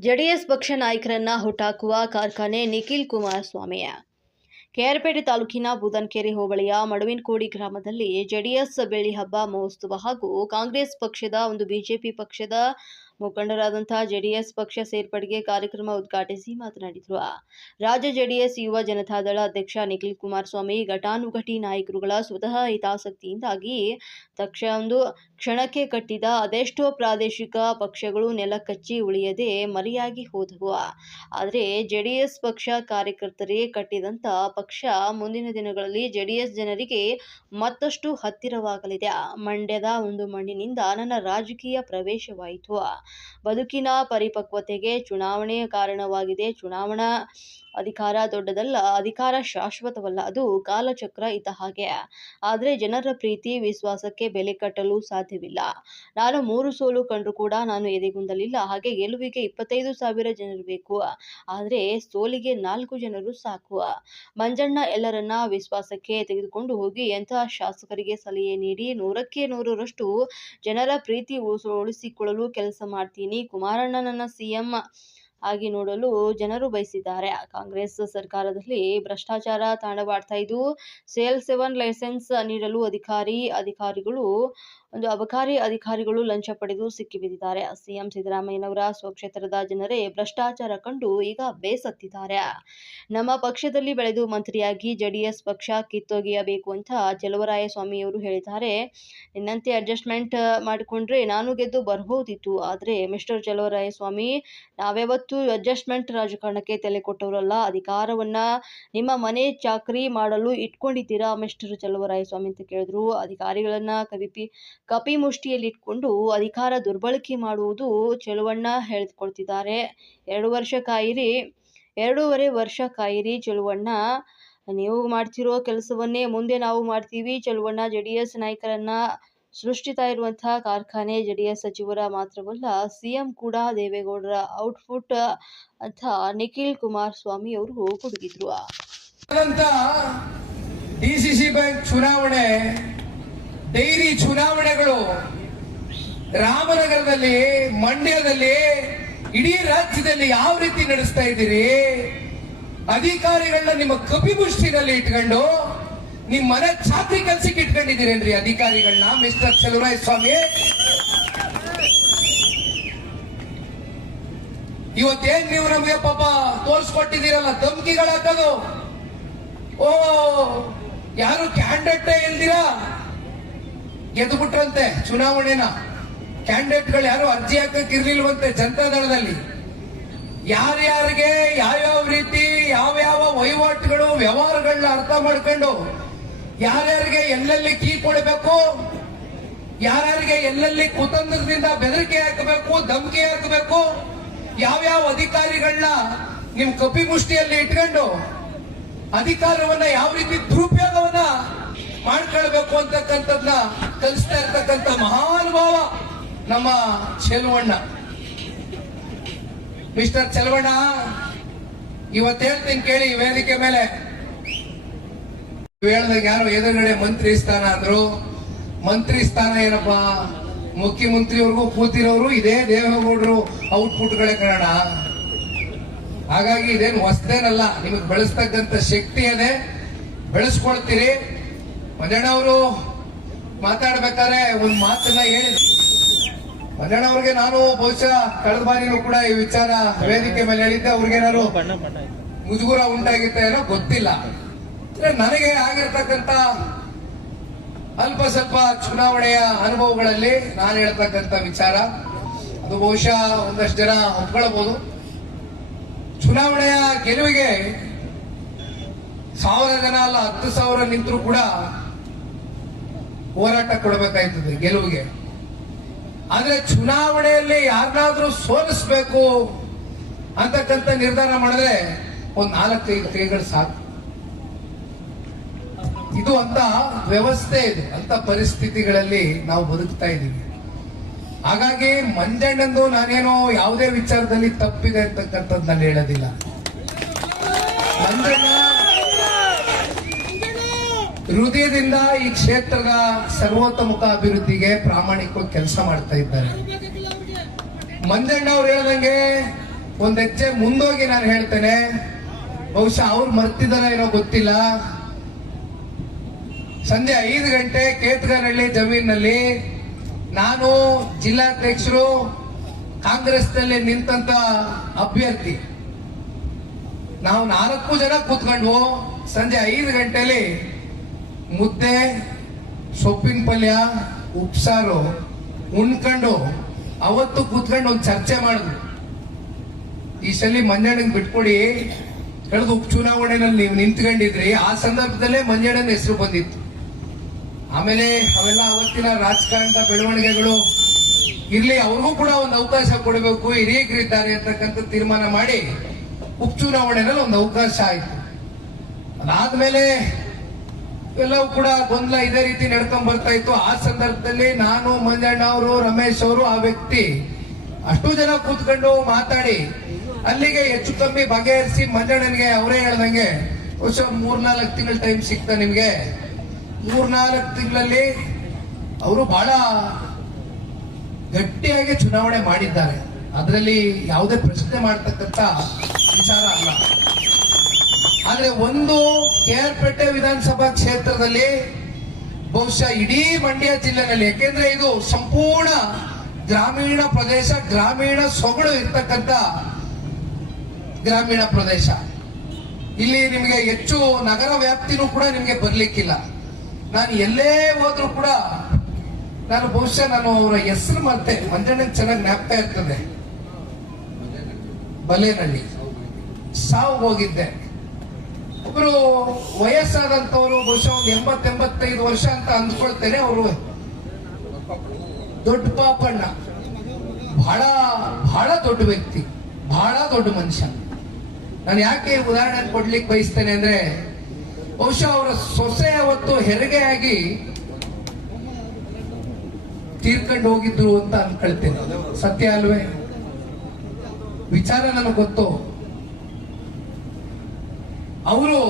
JDS ಪಕ್ಷ ನಾಯಕರನ್ನ ಹುಟ್ಟಾಕುವ ಕಾರ್ಖಾನೆ ನಿಖಿಲ್ ಕುಮಾರಸ್ವಾಮಿಯ. ಕೆಆರ್ಪೇಟೆ ತಾಲೂಕಿನ ಬೂದನ್ಕೆರೆ ಹೋಬಳಿಯ ಮಡುವಿನಕೋಡಿ ಗ್ರಾಮದಲ್ಲಿ ಜೆಡಿಎಸ್ ಬೆಳ್ಳಿ ಹಬ್ಬ ಮಹೋತ್ಸವ ಹಾಗೂ ಕಾಂಗ್ರೆಸ್ ಪಕ್ಷದ ಒಂದು ಬಿಜೆಪಿ ಪಕ್ಷದ ಮುಖಂಡರಾದಂತಹ ಜೆಡಿಎಸ್ ಪಕ್ಷ ಸೇರ್ಪಡೆಗೆ ಕಾರ್ಯಕ್ರಮ ಉದ್ಘಾಟಿಸಿ ಮಾತನಾಡಿದರು. ರಾಜ್ಯ ಜೆಡಿಎಸ್ ಯುವ ಜನತಾದಳ ಅಧ್ಯಕ್ಷ ನಿಖಿಲ್ ಕುಮಾರಸ್ವಾಮಿ, ಘಟಾನುಘಟಿ ನಾಯಕರುಗಳ ಸ್ವತಃ ಹಿತಾಸಕ್ತಿಯಿಂದಾಗಿ ತಕ್ಷ ಒಂದು ಕ್ಷಣಕ್ಕೆ ಕಟ್ಟಿದ ಅದೆಷ್ಟೋ ಪ್ರಾದೇಶಿಕ ಪಕ್ಷಗಳು ನೆಲಕಚ್ಚಿ ಉಳಿಯದೆ ಮರೆಯಾಗಿ ಹೋದವು. ಆದರೆ ಜೆಡಿಎಸ್ ಪಕ್ಷ ಕಾರ್ಯಕರ್ತರೇ ಕಟ್ಟಿದಂಥ ಪಕ್ಷ ಮುಂದಿನ ದಿನಗಳಲ್ಲಿ ಜೆಡಿಎಸ್ ಜನರಿಗೆ ಮತ್ತಷ್ಟು ಹತ್ತಿರವಾಗಲಿದೆ. ಮಂಡ್ಯದ ಒಂದು ಮಣ್ಣಿನಿಂದ ನನ್ನ ರಾಜಕೀಯ ಪ್ರವೇಶವಾಯಿತು. ಬದುಕಿನ ಪರಿಪಕ್ವತೆಗೆ ಚುನಾವಣೆ ಕಾರಣವಾಗಿದೆ. ಚುನಾವಣಾ ಅಧಿಕಾರ ದೊಡ್ಡದಲ್ಲ, ಅಧಿಕಾರ ಶಾಶ್ವತವಲ್ಲ, ಅದು ಕಾಲಚಕ್ರ ಇದ್ದ ಹಾಗೆ. ಆದರೆ ಜನರ ಪ್ರೀತಿ, ವಿಶ್ವಾಸಕ್ಕೆ ಬೆಲೆ ಕಟ್ಟಲು ಸಾಧ್ಯವಿಲ್ಲ. ನಾನು ಮೂರು ಸೋಲು ಕಂಡರೂ ಕೂಡ ನಾನು ಎದೆಗುಂದಲಿಲ್ಲ. ಹಾಗೆ ಗೆಲುವಿಗೆ ಇಪ್ಪತ್ತೈದು ಸಾವಿರ ಜನರು ಬೇಕು. ಆದರೆ ಸೋಲಿಗೆ ನಾಲ್ಕು ಜನರು ಸಾಕು. ಮಂಜಣ್ಣ ಎಲ್ಲರನ್ನ ವಿಶ್ವಾಸಕ್ಕೆ ತೆಗೆದುಕೊಂಡು ಹೋಗಿ ಎಂತಹ ಶಾಸಕರಿಗೆ ಸಲಹೆ ನೀಡಿ ನೂರಕ್ಕೆ ನೂರರಷ್ಟು ಜನರ ಪ್ರೀತಿ ಉಳಿಸ ಉಳಿಸಿಕೊಳ್ಳಲು ಕೆಲಸ ಮಾಡ್ತೀನಿ. ಕುಮಾರಣ್ಣನನ್ನ ಸಿಎಂ ಆಗಿ ನೋಡಲು ಜನರು ಬಯಸಿದ್ದಾರೆ. ಕಾಂಗ್ರೆಸ್ ಸರ್ಕಾರದಲ್ಲಿ ಭ್ರಷ್ಟಾಚಾರ ತಾಂಡವಾಡ್ತಾ ಇದ್ದು ಸೇಲ್ ಸೆವೆನ್ ಲೈಸೆನ್ಸ್ ನೀಡಲು ಅಧಿಕಾರಿ, ಅಧಿಕಾರಿಗಳು, ಒಂದು ಅಬಕಾರಿ ಅಧಿಕಾರಿಗಳು ಲಂಚ ಪಡೆದು ಸಿಕ್ಕಿಬಿದ್ದಿದ್ದಾರೆ. ಸಿಎಂ ಸಿದ್ದರಾಮಯ್ಯನವರ ಸ್ವಕ್ಷೇತ್ರದ ಜನರೇ ಭ್ರಷ್ಟಾಚಾರ ಕಂಡು ಈಗ ಬೇಸತ್ತಿದ್ದಾರೆ. ನಮ್ಮ ಪಕ್ಷದಲ್ಲಿ ಬೆಳೆದು ಮಂತ್ರಿಯಾಗಿ ಜೆಡಿಎಸ್ ಪಕ್ಷ ಕಿತ್ತೊಗೆಯಬೇಕು ಅಂತ ಸ್ವಾಮಿ ಅವರು ಹೇಳಿದ್ದಾರೆ. ನಿನ್ನಂತೆ ಅಡ್ಜಸ್ಟ್ಮೆಂಟ್ ಮಾಡಿಕೊಂಡ್ರೆ ನಾನು ಗೆದ್ದು ಬರಬಹುದಿತ್ತು. ಆದರೆ ಮಿಸ್ಟರ್ ಚೆಲುವರಾಯ ಸ್ವಾಮಿ ನಾವ್ಯಾವತ್ತೂ ಅಡ್ಜಸ್ಟ್ಮೆಂಟ್ ರಾಜಕಾರಣಕ್ಕೆ ತಲೆ ಕೊಟ್ಟವರಲ್ಲ. ಅಧಿಕಾರವನ್ನ ನಿಮ್ಮ ಮನೆ ಚಾಕ್ರಿ ಮಾಡಲು ಇಟ್ಕೊಂಡಿದ್ದೀರಾ? ಮಿಸ್ಟರ್ ಚಲುವರಾಯಸ್ವಾಮಿ ಅಂತ ಕೇಳಿದ್ರು. ಅಧಿಕಾರಿಗಳನ್ನ ಕವಿಪಿ ಕಪಿ ಮುಷ್ಟಿಯಲ್ಲಿ ಇಟ್ಕೊಂಡು ಅಧಿಕಾರ ದುರ್ಬಳಕೆ ಮಾಡುವುದು ಚಲುವಣ್ಣ ಹೇಳಿಕೊಳ್ತಿದ್ದಾರೆ. ಎರಡು ವರ್ಷ ಕಾಯಿರಿ, ಎರಡೂವರೆ ವರ್ಷ ಕಾಯಿರಿ ಚಲುವಣ್ಣ. ನೀವು ಮಾಡ್ತಿರೋ ಕೆಲಸವನ್ನೇ ಮುಂದೆ ನಾವು ಮಾಡ್ತೀವಿ. ಚಲುವಣ್ಣ ಜೆ ಡಿ ಎಸ್ ನಾಯಕರನ್ನ ಸೃಷ್ಟಿತಾ ಇರುವಂತಹ ಕಾರ್ಖಾನೆ ಜೆ ಡಿ ಎಸ್ ಸಚಿವರ ಮಾತ್ರವಲ್ಲ, ಸಿಎಂ ಕೂಡ ದೇವೇಗೌಡರ ಔಟ್ಪುಟ್, ಅಂತ ನಿಖಿಲ್ ಕುಮಾರಸ್ವಾಮಿ ಅವರು ಕುಡುಗಿದ್ರು. ಡಿಸಿಸಿ ಬ್ಯಾಂಕ್ ಚುನಾವಣೆ, ಡೈರಿ ಚುನಾವಣೆಗಳು ರಾಮನಗರದಲ್ಲಿ, ಮಂಡ್ಯದಲ್ಲಿ, ಇಡೀ ರಾಜ್ಯದಲ್ಲಿ ಯಾವ ರೀತಿ ನಡೆಸ್ತಾ ಇದ್ದೀರಿ? ಅಧಿಕಾರಿಗಳನ್ನ ನಿಮ್ಮ ಕಪಿಮುಷ್ಟಿನಲ್ಲಿ ಇಟ್ಕೊಂಡು ನಿಮ್ ಮನೆ ಛಾತ್ರಿ ಕೆಲ್ಸಕ್ಕೆ ಇಟ್ಕೊಂಡಿದ್ದೀರೇನ್ರಿ ಅಧಿಕಾರಿಗಳನ್ನ ಮಿಸ್ಟರ್ ಚಲುವರಾಯ ಸ್ವಾಮಿ ಇವತ್ತೇನ್ ನೀವು ನಮಗೆ ಪಾಪ ತೋರಿಸ್ಕೊಟ್ಟಿದ್ದೀರಲ್ಲ ಧಮ್ಕಿಗಳು ಹಾಕೋದು ಓ, ಯಾರು ಕ್ಯಾಂಡಿಡೇಟ್ ಇಲ್ದಿರಾ? ಗೆದ್ದು ಬಿಟ್ರಂತೆ ಚುನಾವಣೆನ. ಕ್ಯಾಂಡಿಡೇಟ್ಗಳು ಯಾರು ಅರ್ಜಿ ಹಾಕಕ್ ಇರ್ಲಿಲ್ವಂತೆ ಜನತಾದಳದಲ್ಲಿ. ಯಾರ್ಯಾರಿಗೆ ಯಾವ್ಯಾವ ರೀತಿ, ಯಾವ್ಯಾವ ವಹಿವಾಟುಗಳು ವ್ಯವಹಾರಗಳನ್ನ ಅರ್ಥ ಮಾಡ್ಕೊಂಡು ಯಾರ್ಯಾರಿಗೆ ಎಲ್ಲೆಲ್ಲಿ ಕೀ ಕೊಡಬೇಕು, ಯಾರ್ಯಾರಿಗೆ ಎಲ್ಲೆಲ್ಲಿ ಕುತಂತ್ರದಿಂದ ಬೆದರಿಕೆ ಹಾಕಬೇಕು, ಧಮಕಿ ಹಾಕಬೇಕು, ಯಾವ್ಯಾವ ಅಧಿಕಾರಿಗಳನ್ನ ನಿಮ್ ಕಪಿ ಮುಷ್ಟಿಯಲ್ಲಿ ಇಟ್ಕೊಂಡು ಅಧಿಕಾರವನ್ನ ಯಾವ ರೀತಿ ದುರುಪಯೋಗವನ್ನ ಮಾಡ್ಕೊಳ್ಬೇಕು ಅಂತಕ್ಕಂಥದ್ನ ಕಲಿಸ್ತಾ ಇರ್ತಕ್ಕಂಥ ಮಹಾನುಭಾವ ನಮ್ಮ ಚೆಲುವಣ್ಣ. ಮಿಸ್ಟರ್ ಚೆಲುವಣ್ಣ ಇವತ್ತು ಹೇಳ್ತೀನಿ ಕೇಳಿ ವೇದಿಕೆ ಮೇಲೆ. ಹೇಳ್ದಂಗೆ ಯಾರು ಎದುರುಗಡೆ ಮಂತ್ರಿ ಸ್ಥಾನ ಅಂದ್ರು ಮಂತ್ರಿ ಸ್ಥಾನ ಏನಪ್ಪ? ಮುಖ್ಯಮಂತ್ರಿಯವ್ರಿಗೂ ಕೂತಿರೋರು ಇದೇ ದೇವೇಗೌಡರು ಔಟ್ಪುಟ್ಗಳೇ ಕನ್ನಡ. ಹಾಗಾಗಿ ಇದೇನು ಹೊಸದೇನಲ್ಲ, ನಿಮಗೆ ಬೆಳೆಸ್ತಕ್ಕಂಥ ಶಕ್ತಿ ಅದೇ. ಬೆಳೆಸ್ಕೊಳ್ತೀರಿ. ಮಂಜಣ್ಣ ಅವರು ಮಾತಾಡ್ಬೇಕಾದ್ರೆ ಒಂದು ಮಾತನ್ನ ಹೇಳಿ. ಮಂಜಣ್ಣ ಅವ್ರಿಗೆ ನಾನು ಬಹುಶಃ ಕಳೆದ ಬಾರಿನೂ ಕೂಡ ಈ ವಿಚಾರ ವೇದಿಕೆ ಮೇಲೆ ಹೇಳಿದ್ದೆ. ಅವ್ರಿಗೇನಾದ್ರು ಮುಜುಗುರ ಉಂಟಾಗಿತ್ತ ಏನೋ ಗೊತ್ತಿಲ್ಲ. ನನಗೆ ಆಗಿರ್ತಕ್ಕಂಥ ಅಲ್ಪ ಸ್ವಲ್ಪ ಚುನಾವಣೆಯ ಅನುಭವಗಳಲ್ಲಿ ನಾನು ಹೇಳ್ತಕ್ಕಂಥ ವಿಚಾರ. ಅದು ಬಹುಶಃ ಒಂದಷ್ಟು ಜನ ಒಪ್ಕೊಳ್ಬಹುದು ಚುನಾವಣೆಯ ಗೆಲುವಿಗೆ ಸಾವಿರ ಜನ ಅಲ್ಲ, ಹತ್ತು ಸಾವಿರ ನಿಂತರೂ ಕೂಡ ಹೋರಾಟ ಕೊಡಬೇಕಾಯ್ತದೆ ಗೆಲುವಿಗೆ. ಆದ್ರೆ ಚುನಾವಣೆಯಲ್ಲಿ ಯಾರನ್ನಾದ್ರೂ ಸೋಲಿಸ್ಬೇಕು ಅಂತಕ್ಕಂಥ ನಿರ್ಧಾರ ಮಾಡಿದ್ರೆ ಒಂದ್ ನಾಲ್ಕೈದು ಕೈಗಳು ಸಾಕು. ಇದು ಅಂತ ವ್ಯವಸ್ಥೆ ಇದೆ, ಅಂತ ಪರಿಸ್ಥಿತಿಗಳಲ್ಲಿ ನಾವು ಬದುಕ್ತಾ ಇದ್ದೀವಿ. ಹಾಗಾಗಿ ಮಂಜಣ್ಣಂದು ನಾನೇನೋ ಯಾವುದೇ ವಿಚಾರದಲ್ಲಿ ತಪ್ಪಿದೆ ಅಂತಕ್ಕಂಥದ್ದು ನಾನು ಹೇಳೋದಿಲ್ಲ. ಮಂಜಣ್ಣ ಹೃದಯದಿಂದ ಈ ಕ್ಷೇತ್ರದ ಸರ್ವೋತ್ತಮುಖ ಅಭಿವೃದ್ಧಿಗೆ ಪ್ರಾಮಾಣಿಕವಾಗಿ ಕೆಲಸ ಮಾಡ್ತಾ ಇದ್ದಾರೆ. ಮಂಜಣ್ಣ ಅವ್ರು ಹೇಳ್ದಂಗೆ ಒಂದ್ ಹೆಜ್ಜೆ ಮುಂದೋಗಿ ನಾನು ಹೇಳ್ತೇನೆ. ಬಹುಶಃ ಅವ್ರು ಮರ್ತಿದಾರ ಏನೋ ಗೊತ್ತಿಲ್ಲ. ಸಂಜೆ ಐದು ಗಂಟೆ ಕೇತ್ಗನಹಳ್ಳಿ ಜಮೀನಲ್ಲಿ ನಾನು ಜಿಲ್ಲಾಧ್ಯಕ್ಷರು, ಕಾಂಗ್ರೆಸ್ನಲ್ಲಿ ನಿಂತಂತ ಅಭ್ಯರ್ಥಿ. ನಾವು ನಾಲ್ಕು ಜನ ಕೂತ್ಕೊಂಡ್ವು. ಸಂಜೆ ಐದು ಗಂಟೆಲಿ ಮುದ್ದೆ, ಸೊಪ್ಪಿನ ಪಲ್ಯ, ಉಪ್ಸಾರು, ಉಣ್ಕೊಂಡು ಅವತ್ತು ಕೂತ್ಕೊಂಡು ಒಂದು ಚರ್ಚೆ ಮಾಡಿದ್ವಿ. ಈ ಸಲ ಮಂಜಣ್ಣಂಗ್ ಬಿಟ್ಕೊಡಿ, ಕಳೆದ ಉಪಚುನಾವಣೆನಲ್ಲಿ ನೀವು ನಿಂತ್ಕೊಂಡಿದ್ರಿ. ಆ ಸಂದರ್ಭದಲ್ಲೇ ಮಂಜಣ್ಣನ ಹೆಸರು ಬಂದಿತ್ತು. ಆಮೇಲೆ ಅವೆಲ್ಲ ಅವತ್ತಿನ ರಾಜಕಾರಣದ ಬೆಳವಣಿಗೆಗಳು. ಇರ್ಲಿ, ಅವ್ರಿಗೂ ಕೂಡ ಒಂದು ಅವಕಾಶ ಕೊಡಬೇಕು ಹಿರಿಯರಿದ್ದಾರೆ ಅಂತಕ್ಕಂಥ ತೀರ್ಮಾನ ಮಾಡಿ ಉಪಚುನಾವಣೆನಲ್ಲಿ ಒಂದು ಅವಕಾಶ ಆಯ್ತು. ಅದಾದ್ಮೇಲೆ ಎಲ್ಲವೂ ಕೂಡ ಗೊಂದಲ ಇದೇ ರೀತಿ ನಡ್ಕೊಂಡ್ ಬರ್ತಾ ಇತ್ತು. ಆ ಸಂದರ್ಭದಲ್ಲಿ ನಾನು, ಮಂಜಣ್ಣ ಅವರು, ರಮೇಶ್ ಅವರು ಆ ವ್ಯಕ್ತಿ ಅಷ್ಟು ಜನ ಕೂತ್ಕೊಂಡು ಮಾತಾಡಿ, ಅಲ್ಲಿಗೆ ಹೆಚ್ಚು ಕಮ್ಮಿ ಬಗೆಹರಿಸಿ ಮಂಜಣ್ಣನಿಗೆ ಅವರೇ ಹೇಳ್ದಂಗೆ, ವರ್ಷ ಮೂರ್ನಾಲ್ಕು ತಿಂಗಳ ಟೈಮ್ ಸಿಗ್ತಾ ನಿಮ್ಗೆ. ಮೂರ್ನಾಲ್ಕು ತಿಂಗಳಲ್ಲಿ ಅವರು ಬಹಳ ಗಟ್ಟಿಯಾಗಿ ಚುನಾವಣೆ ಮಾಡಿದ್ದಾರೆ. ಅದರಲ್ಲಿ ಯಾವುದೇ ಪ್ರಶ್ನೆ ಮಾಡ್ತಕ್ಕಂಥ ವಿಚಾರ ಅಲ್ಲ. ಆದ್ರೆ ಒಂದು ಕೆಆರ್ಪೇಟೆ ವಿಧಾನಸಭಾ ಕ್ಷೇತ್ರದಲ್ಲಿ ಬಹುಶಃ ಇಡೀ ಮಂಡ್ಯ ಜಿಲ್ಲೆನಲ್ಲಿ, ಯಾಕೆಂದ್ರೆ ಇದು ಸಂಪೂರ್ಣ ಗ್ರಾಮೀಣ ಪ್ರದೇಶ, ಗ್ರಾಮೀಣ ಸೊಗಡು ಇರ್ತಕ್ಕಂಥ ಗ್ರಾಮೀಣ ಪ್ರದೇಶ. ಇಲ್ಲಿ ನಿಮಗೆ ಹೆಚ್ಚು ನಗರ ವ್ಯಾಪ್ತಿನೂ ಕೂಡ ನಿಮಗೆ ಬರ್ಲಿಕ್ಕಿಲ್ಲ. ನಾನು ಎಲ್ಲೇ ಹೋದ್ರೂ ಕೂಡ ನಾನು ಬಹುಶಃ ನಾನು ಅವರ ಹೆಸರು ಮತ್ತೆ ಮಂಜಣ್ಣ ಚೆನ್ನಾಗಿ ಜ್ಞಾಪಕ ಇರ್ತದೆ. ಬಲೇನಹಳ್ಳಿ ಸಾವು ಹೋಗಿದ್ದೆ. ಒಬ್ರು ವಯಸ್ಸಾದಂತವರು ಬಹುಶಃ ಒಂದು ಎಂಬತ್ತೆಂಬತ್ತೈದು ವರ್ಷ ಅಂತ ಅಂದ್ಕೊಳ್ತೇನೆ, ಅವರು ದೊಡ್ಡ ಪಾಪಣ್ಣ. ಬಹಳ ಬಹಳ ದೊಡ್ಡ ವ್ಯಕ್ತಿ. ಬಹಳ ದೊಡ್ಡ ಮನುಷ್ಯ. ನಾನು ಯಾಕೆ ಉದಾಹರಣೆ ಕೊಡ್ಲಿಕ್ಕೆ ಬಯಸ್ತೇನೆ ಅಂದ್ರೆ ಬಹುಶಃ ಅವರ ಸೊಸೆ ಅವತ್ತು ಹೆರಿಗೆ ಆಗಿ ತೀರ್ಕೊಂಡು ಹೋಗಿದ್ರು ಅಂತ ಅನ್ಕೊಳ್ತೇನೆ. ಸತ್ಯ ಅಲ್ವೇ? ವಿಚಾರ ನನಗೆ ಗೊತ್ತು. ಅವರು